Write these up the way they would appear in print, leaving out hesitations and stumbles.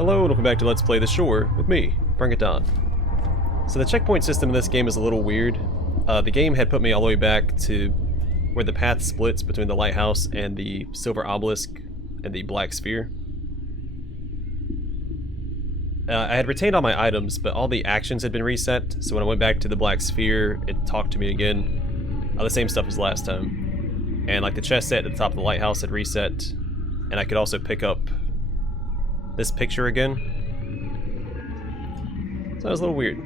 Hello and welcome back to Let's Play The Shore with me, Bring It Down. So the checkpoint system in this game is a little weird. The game had put me all the way back to where the path splits between the lighthouse and the silver obelisk and the black sphere. I had retained all my items, but all the actions had been reset, so when I went back to the black sphere, it talked to me again. The same stuff as last time. And like the chest set at the top of the lighthouse had reset, and I could also pick up this picture again. So that was a little weird.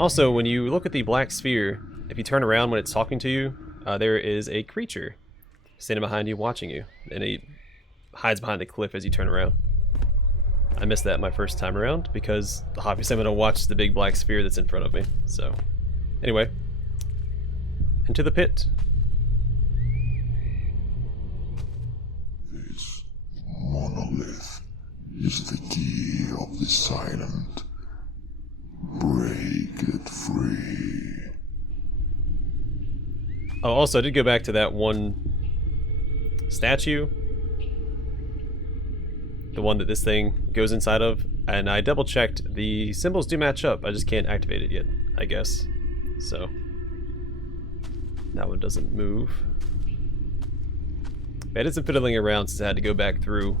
Also, when you look at the black sphere, if you turn around when it's talking to you, there is a creature standing behind you watching you, and he hides behind the cliff as you turn around. I missed that my first time around because obviously I'm going to watch the big black sphere that's in front of me. So, anyway, into the pit. This monolith is the key of the silent. Break it free. Oh, also, I did go back to that one statue. The one that this thing goes inside of, and I double checked. The symbols do match up. I just can't activate it yet, I guess. So, that one doesn't move. I did some fiddling around since I had to go back through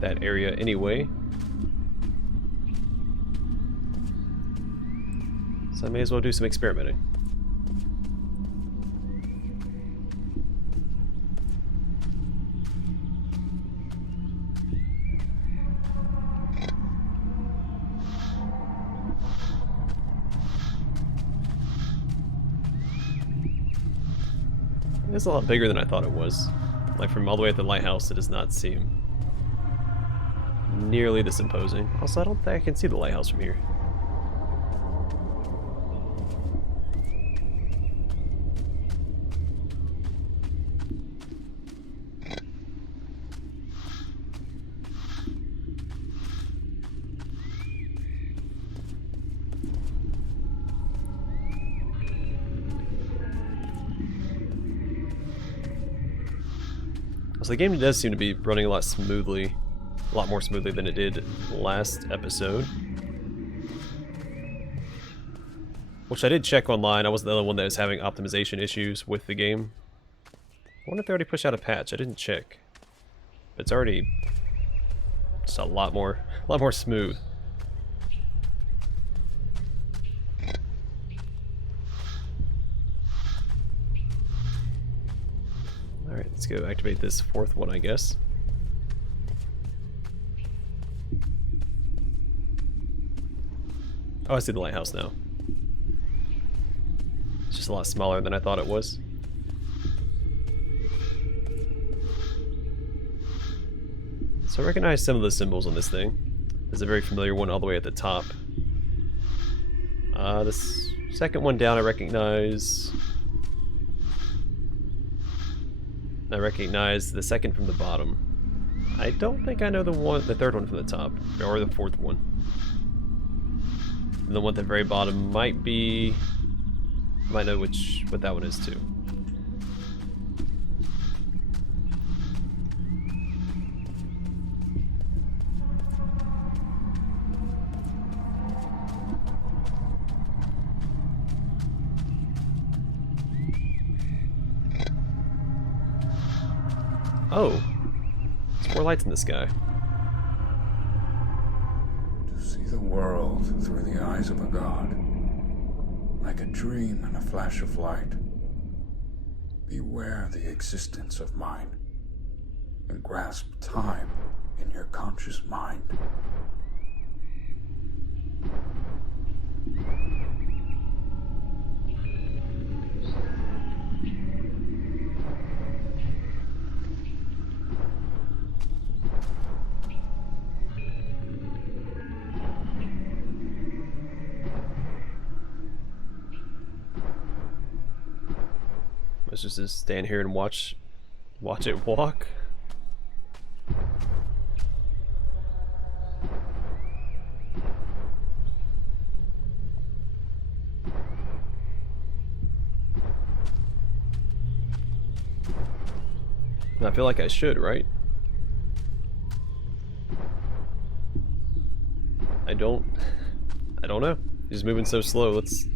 that area anyway. So I may as well do some experimenting. It's a lot bigger than I thought it was. Like from all the way at the lighthouse, it does not seem nearly this imposing. Also, I don't think I can see the lighthouse from here. So the game does seem to be running a lot more smoothly than it did last episode. Which I did check online. I wasn't the only one that was having optimization issues with the game. I wonder if they already pushed out a patch. I didn't check. But it's already just a lot more smooth. Alright, let's go activate this fourth one, I guess. Oh, I see the lighthouse now. It's just a lot smaller than I thought it was. So I recognize some of the symbols on this thing. There's a very familiar one all the way at the top. This second one down I recognize the second from the bottom. I don't think I know the third one from the top, or the fourth one. And the one at the very bottom might know what that one is too. Oh, there's more lights in the sky. To see the world through the eyes of a god, like a dream and a flash of light. Beware the existence of mind, and grasp time in your conscious mind. Let's just stand here and watch it walk. I feel like I should, right? I don't know. He's moving so slow. Let's.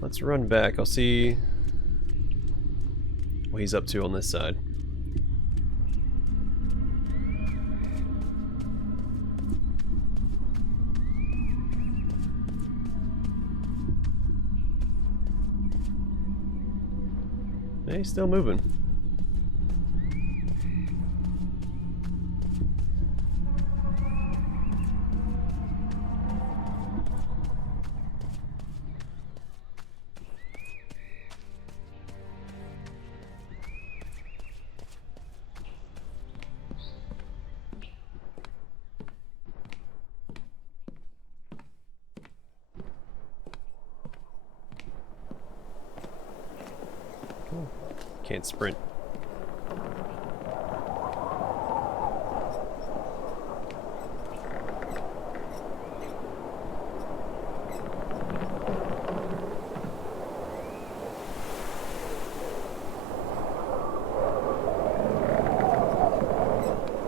Let's run back. I'll see what he's up to on this side. Hey, he's still moving. Can't sprint.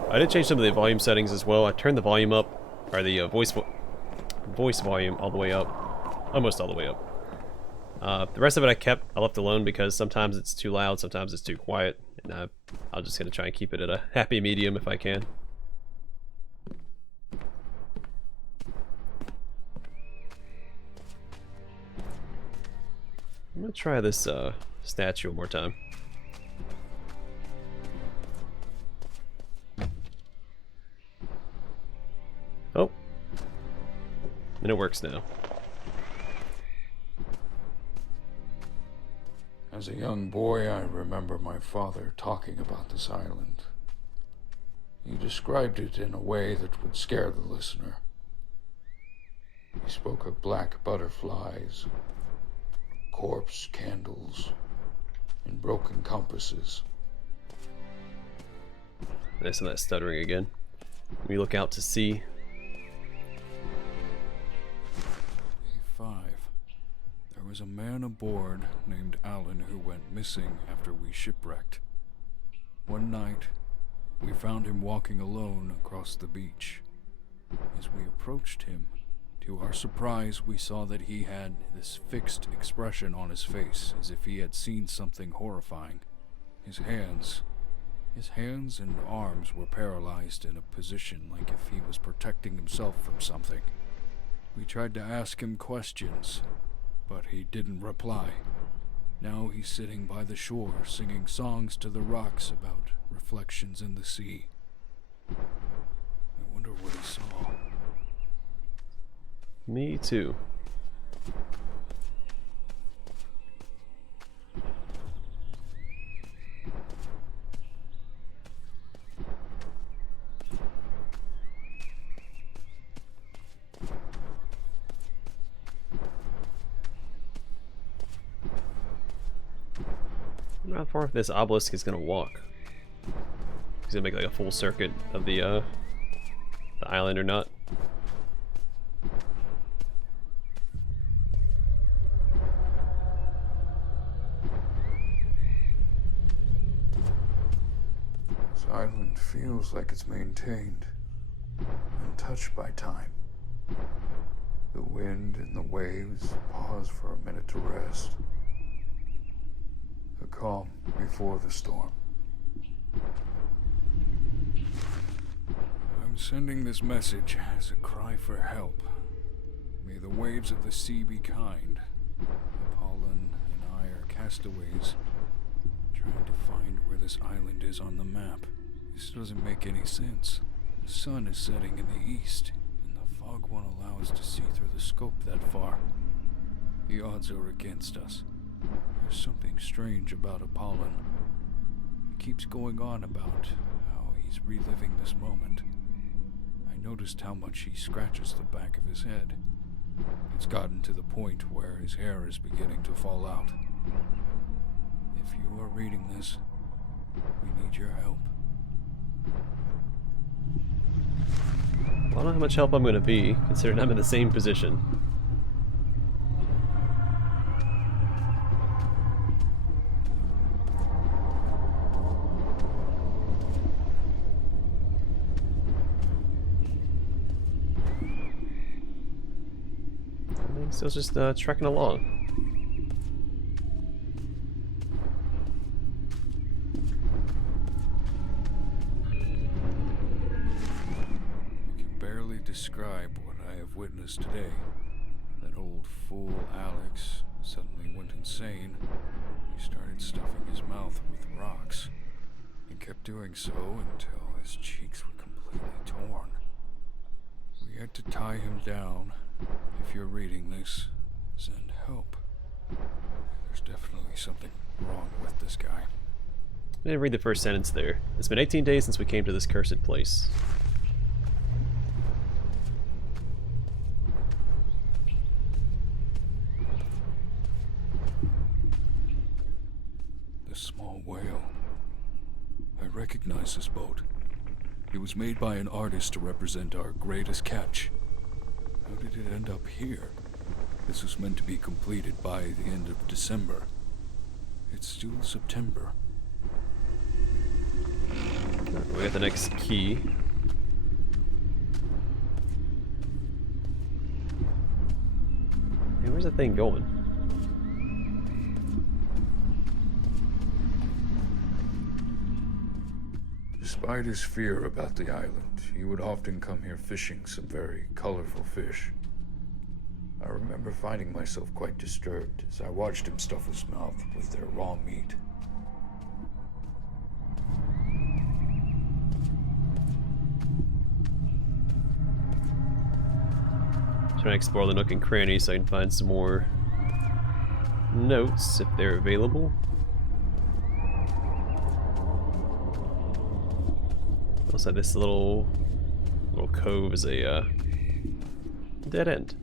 I did change some of the volume settings as well. I turned the volume up, or the voice volume all the way up, almost all the way up. The rest of it I left alone because sometimes it's too loud, sometimes it's too quiet, and I'm just gonna try and keep it at a happy medium if I can. I'm gonna try this statue one more time. Oh, and it works now. As a young boy, I remember my father talking about this island. He described it in a way that would scare the listener. He spoke of black butterflies, corpse candles, and broken compasses. Nice and that stuttering again. We look out to sea. A5. There was a man aboard named Alan who went missing after we shipwrecked. One night, we found him walking alone across the beach. As we approached him, to our surprise, we saw that he had this fixed expression on his face, as if he had seen something horrifying. His hands and arms were paralyzed in a position like if he was protecting himself from something. We tried to ask him questions, but he didn't reply. Now he's sitting by the shore, singing songs to the rocks about reflections in the sea. I wonder what he saw. Me too. I'm not far if this obelisk is gonna walk. He's gonna make like a full circuit of the island or not. This island feels like it's maintained, untouched by time. The wind and the waves pause for a minute to rest. The calm before the storm. I'm sending this message as a cry for help. May the waves of the sea be kind. Apollon and I are castaways, trying to find where this island is on the map. This doesn't make any sense. The sun is setting in the east, and the fog won't allow us to see through the scope that far. The odds are against us. There's something strange about Apollon. He keeps going on about how he's reliving this moment. I noticed how much he scratches the back of his head. It's gotten to the point where his hair is beginning to fall out. If you are reading this, we need your help. don't know how much help I'm going to be, considering I'm in the same position. Still just trekking along. I can barely describe what I have witnessed today. That old fool Alex suddenly went insane. He started stuffing his mouth with rocks and kept doing so until his cheeks were completely torn. We had to tie him down. If you're reading this, send help. There's definitely something wrong with this guy. I didn't read the first sentence there. It's been 18 days since we came to this cursed place. The small whale. I recognize this boat. It was made by an artist to represent our greatest catch. How did it end up here? This was meant to be completed by the end of December. It's still September. We got the next key. Hey, where's that thing going? Despite his fear about the island, he would often come here fishing some very colorful fish. I remember finding myself quite disturbed as I watched him stuff his mouth with their raw meat. Trying to explore the nook and cranny so I can find some more notes if they're available. Looks like this little cove is a dead end.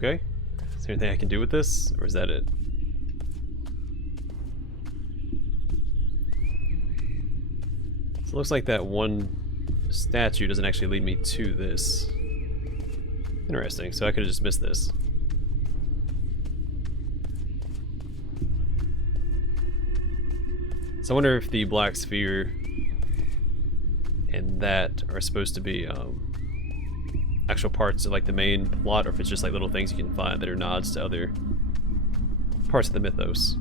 Okay. Is there anything I can do with this, or is that it? So it looks like that one statue doesn't actually lead me to this. Interesting, so I could have just missed this. So I wonder if the black sphere and that are supposed to be actual parts of like the main plot, or if it's just like little things you can find that are nods to other parts of the mythos.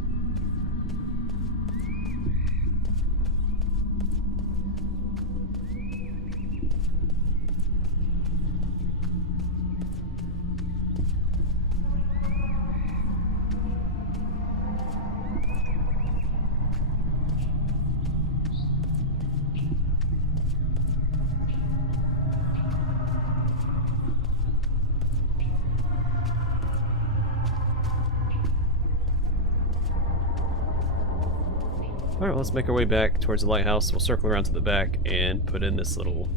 Alright, well, let's make our way back towards the lighthouse. We'll circle around to the back and put in this little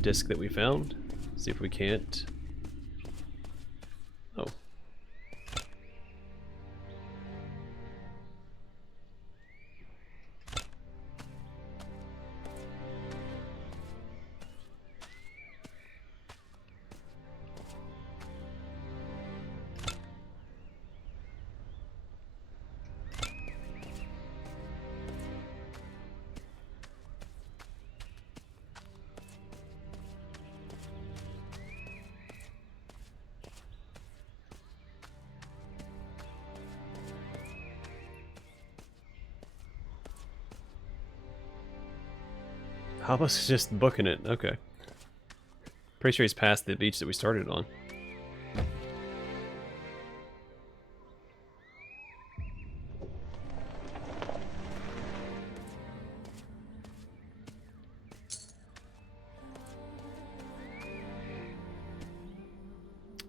disc that we found. See if we can't... Oh. Pablo's just booking it. Okay. Pretty sure he's past the beach that we started on.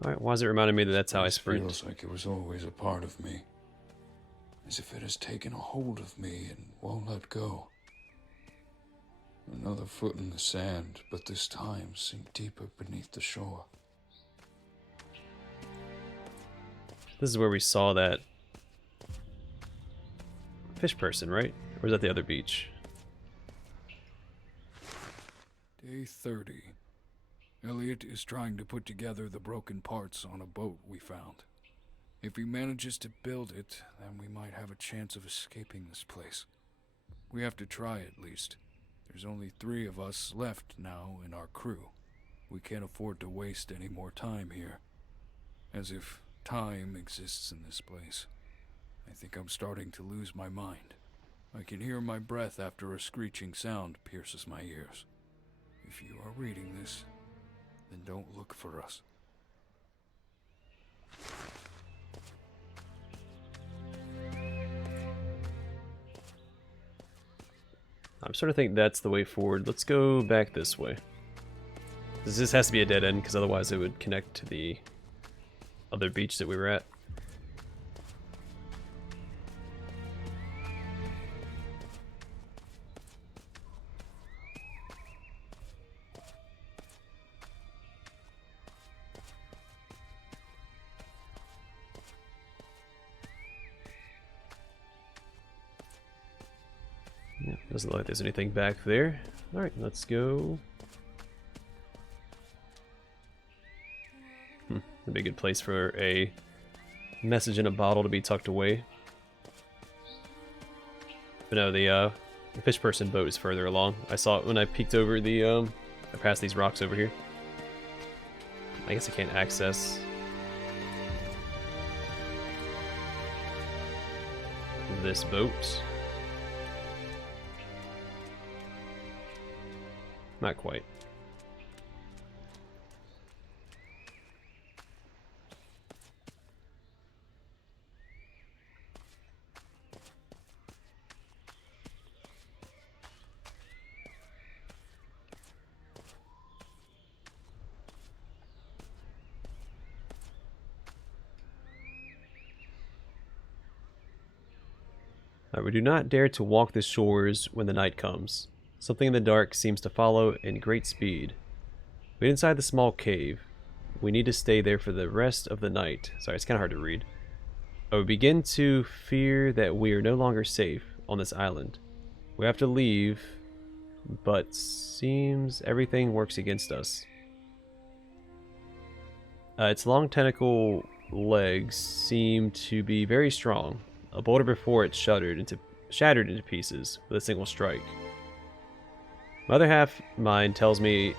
Alright, why is it reminding me that that's how I This sprint? feels like it was always a part of me. As if it has taken a hold of me and won't let go. Another foot in the sand, but this time sink deeper beneath the shore. This is where we saw that fish person, right? Or is that the other beach? Day 30. Elliot is trying to put together the broken parts on a boat we found. If he manages to build it, then we might have a chance of escaping this place. We have to try at least. There's only 3 of us left now in our crew. We can't afford to waste any more time here. As if time exists in this place. I think I'm starting to lose my mind. I can hear my breath after a screeching sound pierces my ears. If you are reading this, then don't look for us. I'm starting to think that's the way forward. Let's go back this way. This has to be a dead end, because otherwise it would connect to the other beach that we were at. Yeah, doesn't look like there's anything back there. Alright, let's go. That'd be a good place for a message in a bottle to be tucked away. But no, the fish person boat is further along. I saw it when I peeked over the, I passed these rocks over here. I guess I can't access this boat. Not quite. We do not dare to walk the shores when the night comes. Something in the dark seems to follow in great speed. Wait inside the small cave. We need to stay there for the rest of the night. Sorry, it's kind of hard to read. We begin to fear that we are no longer safe on this island. We have to leave, but seems everything works against us. Its long tentacle legs seem to be very strong. A boulder before it shattered into pieces with a single strike. My other half mind tells me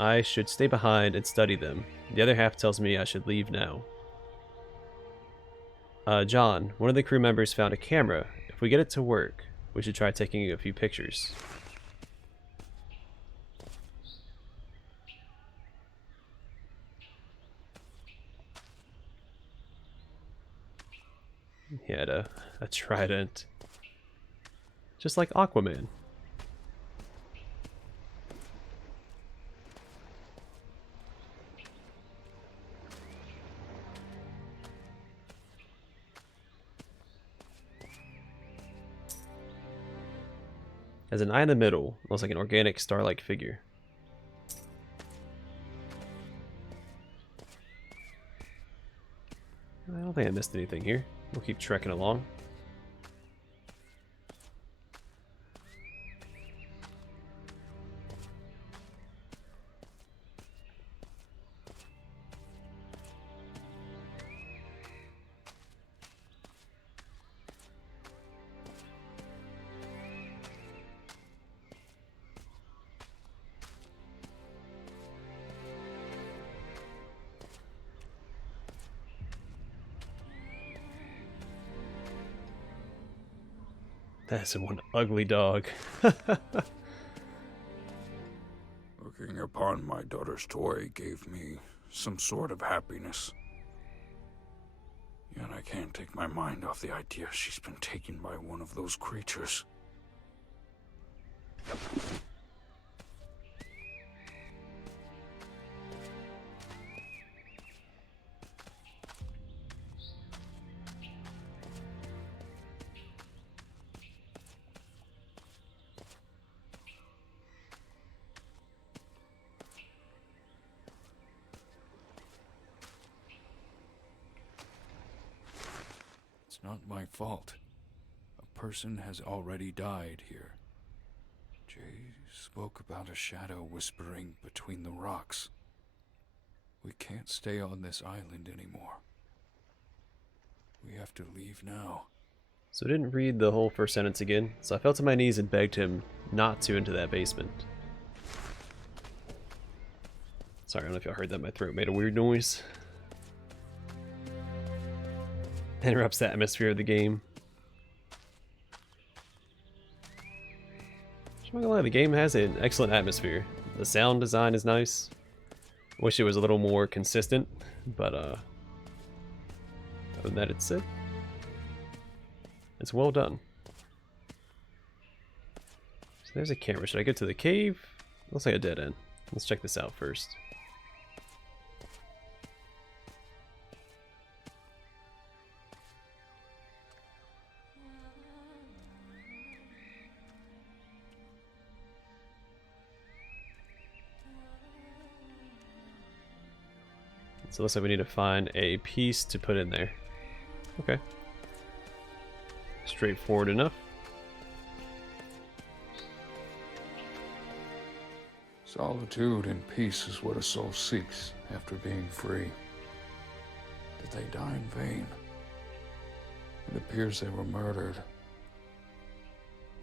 I should stay behind and study them. The other half tells me I should leave now. John, one of the crew members found a camera. If we get it to work, we should try taking a few pictures. He had a trident. Just like Aquaman. Has an eye in the middle, looks like an organic star-like figure. I don't think I missed anything here. We'll keep trekking along. That is one ugly dog. Working upon my daughter's toy gave me some sort of happiness. Yet I can't take my mind off the idea she's been taken by one of those creatures. It's not my fault. A person has already died here. Jay spoke about a shadow whispering between the rocks. We can't stay on this island anymore. We have to leave now. So I didn't read the whole first sentence again, so I fell to my knees and begged him not to enter that basement. Sorry, I don't know if y'all heard that. My throat made a weird noise. Interrupts the atmosphere of the game. I'm not gonna lie, the game has an excellent atmosphere. The sound design is nice. Wish it was a little more consistent, but other than that, it's well done. So there's a camera. Should I go to the cave? Looks like a dead end. Let's check this out first. So it looks like we need to find a piece to put in there. Okay. Straightforward enough. Solitude and peace is what a soul seeks after being free. Did they die in vain? It appears they were murdered.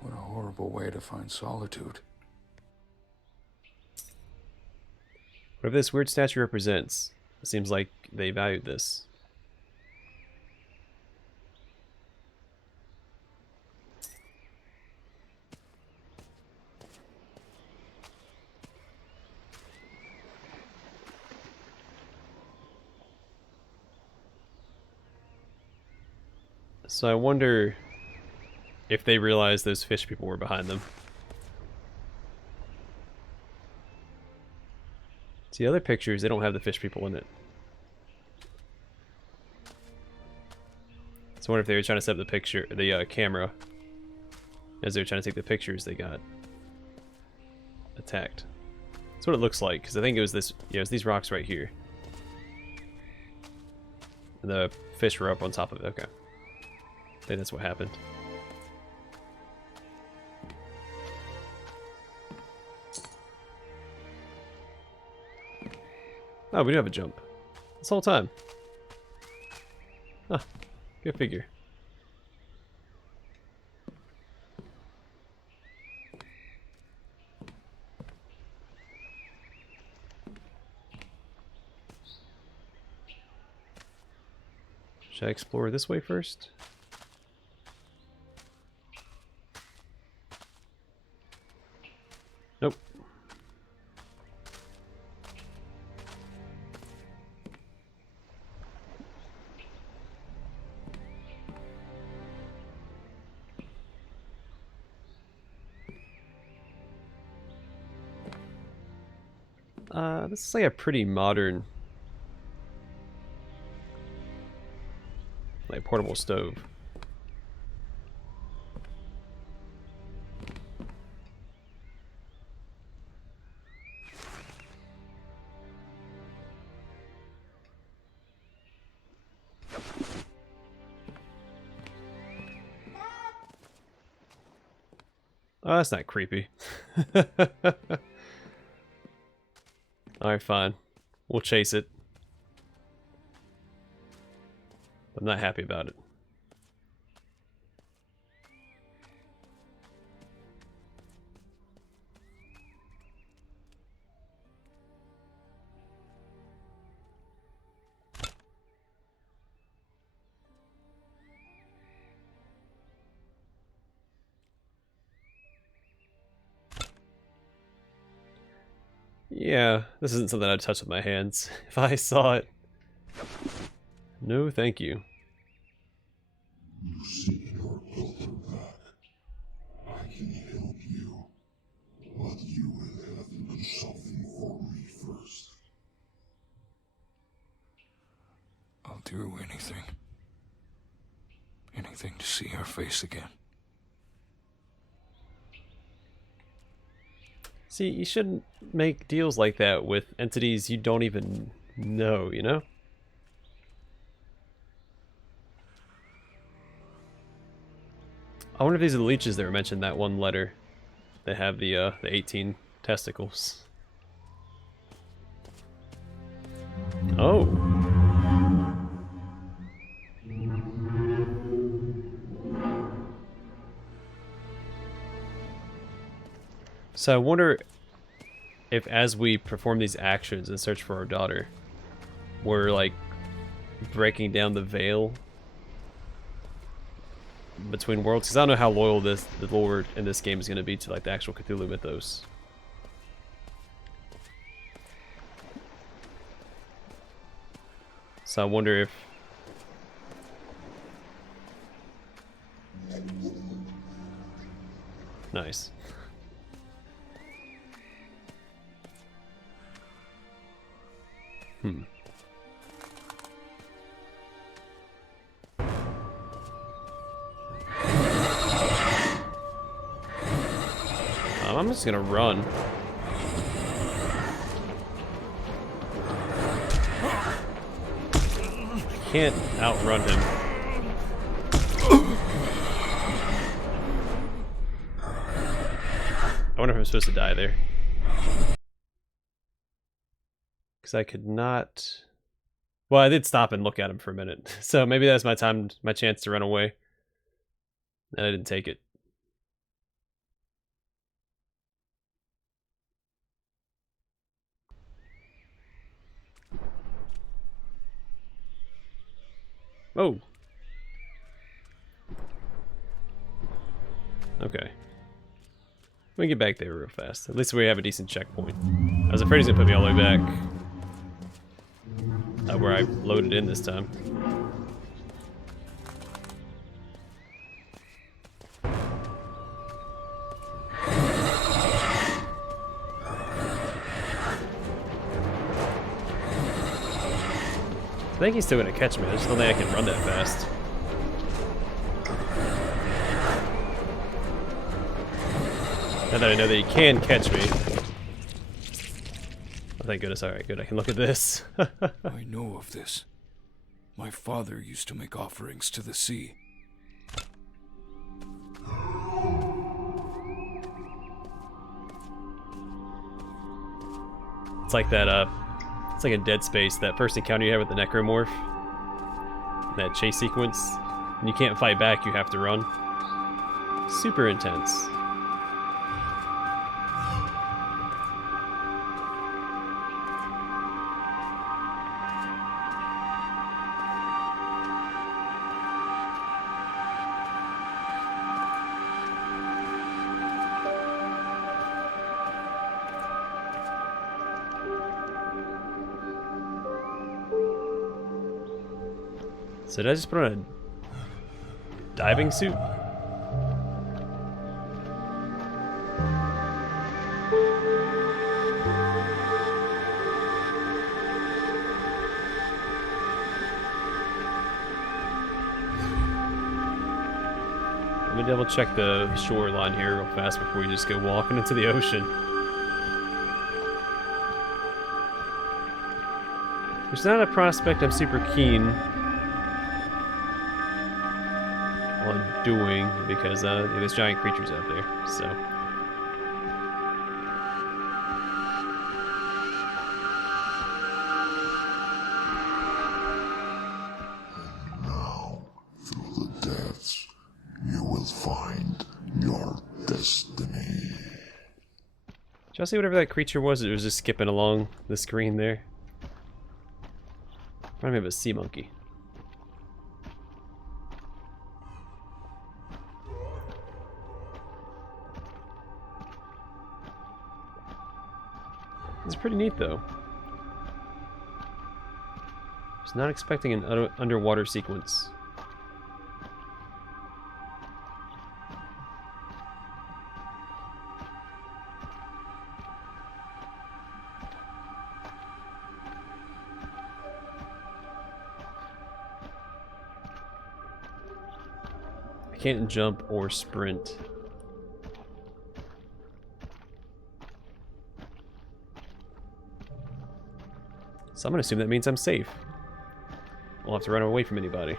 What a horrible way to find solitude. Whatever this weird statue represents, it seems like they valued this. So I wonder if they realized those fish people were behind them. See, other pictures, they don't have the fish people in it. So I wonder if they were trying to set up the camera. As they were trying to take the pictures, they got attacked. That's what it looks like, because I think it was this, yeah, it was these rocks right here. And the fish were up on top of it, okay. I think that's what happened. Oh, we do have a jump. This whole time. Huh. Good figure. Should I explore this way first? Nope. This is like a pretty modern, like, portable stove. Oh, that's not creepy. Alright, fine. We'll chase it. I'm not happy about it. Yeah, this isn't something I'd touch with my hands. If I saw it... No, thank you. You seek your brother back. I can help you, but you will have to do something for me first. I'll do anything. Anything to see her face again. See, you shouldn't make deals like that with entities you don't even know, you know? I wonder if these are the leeches that were mentioned in that one letter. They have the 18 testicles. Oh. So I wonder if as we perform these actions and search for our daughter, we're like breaking down the veil between worlds, because I don't know how loyal the lore in this game is going to be to like the actual Cthulhu mythos. So I wonder if nice. I'm just gonna run. I can't outrun him. I wonder if I'm supposed to die there. Because I could not... Well, I did stop and look at him for a minute. So maybe that's my time, my chance to run away. And I didn't take it. Oh. Okay. We can get back there real fast. At least we have a decent checkpoint. I was afraid he's gonna put me all the way back. Where I loaded in this time. I think he's still gonna catch me. I just don't think I can run that fast. Now that I know that he can catch me. Oh, thank goodness. Alright, good. I can look at this. I know of this. My father used to make offerings to the sea. It's like that, it's like in Dead Space, that first encounter you have with the Necromorph. That chase sequence. And you can't fight back, you have to run. Super intense. So did I just put on a diving suit? Let me double check the shoreline here real fast before we just go walking into the ocean. It's not a prospect I'm super keen on doing because there's giant creatures out there, so. Now, through the depths, you will find your destiny. Did y'all see whatever that creature was? It was just skipping along the screen there. Remind me of a sea monkey. This is pretty neat, though. Was not expecting an underwater sequence. I can't jump or sprint. So I'm gonna assume that means I'm safe. I won't have to run away from anybody.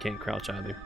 Can't crouch either.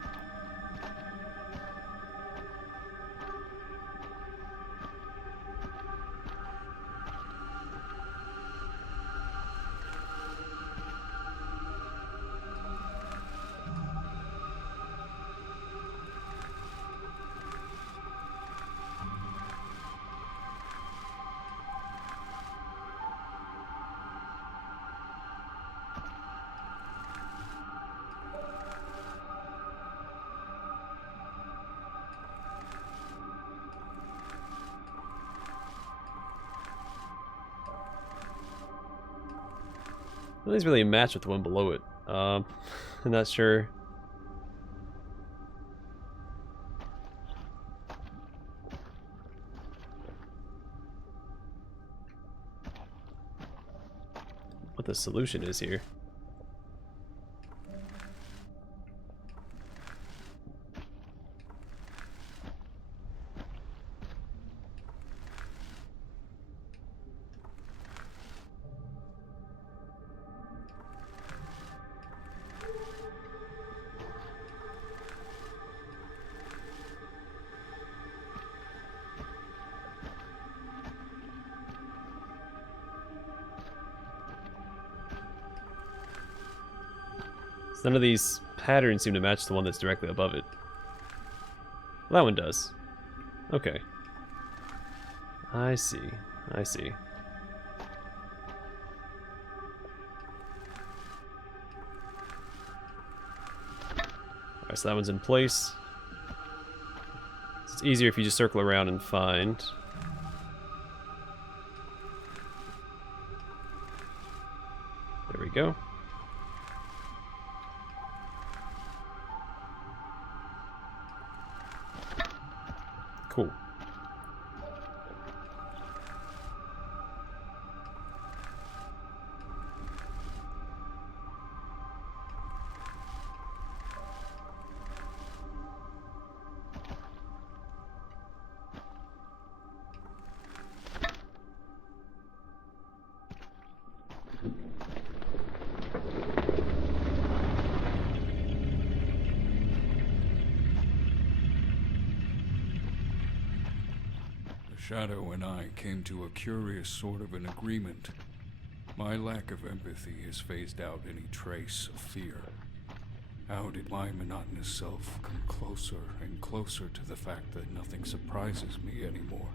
Well, these really match with the one below it. I'm not sure. What the solution is here. None of these patterns seem to match the one that's directly above it. Well, that one does. Okay. I see. I see. Alright, so that one's in place. It's easier if you just circle around and find. There we go. Cool. Shadow and I came to a curious sort of an agreement. My lack of empathy has phased out any trace of fear. How did my monotonous self come closer and closer to the fact that nothing surprises me anymore?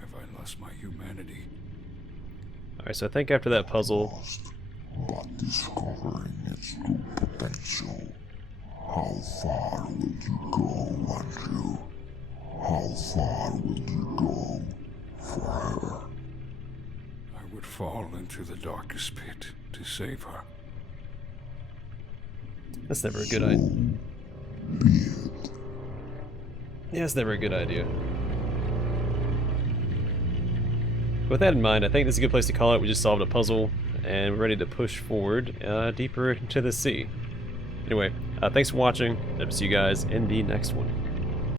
Have I lost my humanity? Alright, so I think after that puzzle... Lost, but discovering its true potential. How far will you go, Andrew? How far will you go for her? I would fall into the darkest pit to save her. That's never a good idea. Be it. Yeah, it's never a good idea. With that in mind, I think this is a good place to call it. We just solved a puzzle, and we're ready to push forward deeper into the sea. Anyway, thanks for watching. Hope to see you guys in the next one.